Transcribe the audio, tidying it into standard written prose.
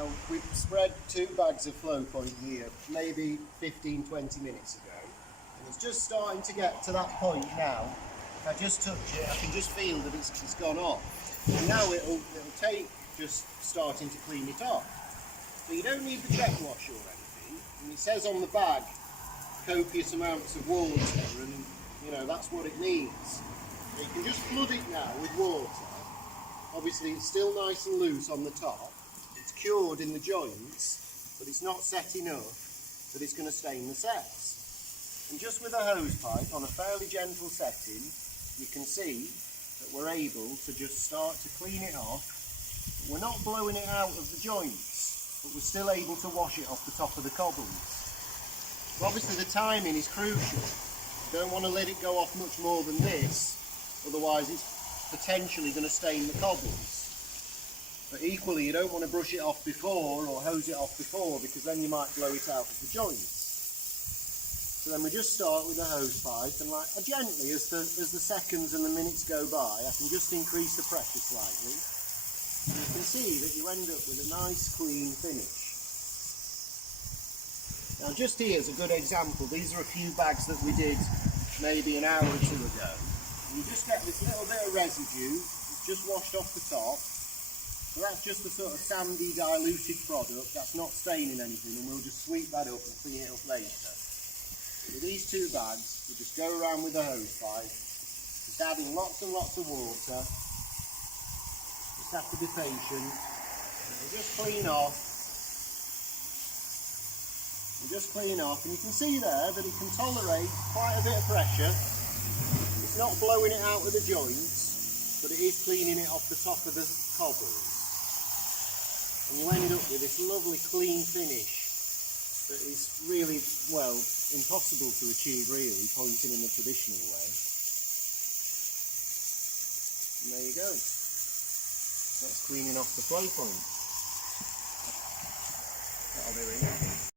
Now, we've spread 2 bags of Flowpoint here, maybe 15-20 minutes ago, and it's just starting to get to that point now. If I just touch it, I can just feel that it's gone off. And now it'll take just starting to clean it off. So you don't need the check wash or anything. And it says on the bag, copious amounts of water, and you know, that's what it needs. So you can just flood it now with water. Obviously it's still nice and loose on the top. It's cured in the joints, but it's not set enough that it's going to stain the sets. And just with a hose pipe on a fairly gentle setting, you can see that we're able to just start to clean it off. We're not blowing it out of the joints, but we're still able to wash it off the top of the cobbles. So obviously the timing is crucial. You don't want to let it go off much more than this, otherwise it's potentially going to stain the cobbles. But equally, you don't want to brush it off before or hose it off before, because then you might blow it out of the joints. So then we just start with the hose pipe, and like gently, as the seconds and the minutes go by, I can just increase the pressure slightly. And you can see that you end up with a nice clean finish. Now just here's a good example. These are a few bags that we did maybe an hour or 2 ago. You just get this little bit of residue, it's just washed off the top. So that's just a sort of sandy diluted product, that's not staining anything, and we'll just sweep that up and clean it up later. With these 2 bags, we just go around with the hose pipe, just adding lots and lots of water. Just have to be patient, and we'll just clean off. We'll just clean off, and you can see there that it can tolerate quite a bit of pressure. It's not blowing it out of the joints, but it is cleaning it off the top of the cobbles. And you end up with this lovely clean finish that is really, well, impossible to achieve really, pointing in the traditional way. And there you go. That's cleaning off the flow point. That'll do it.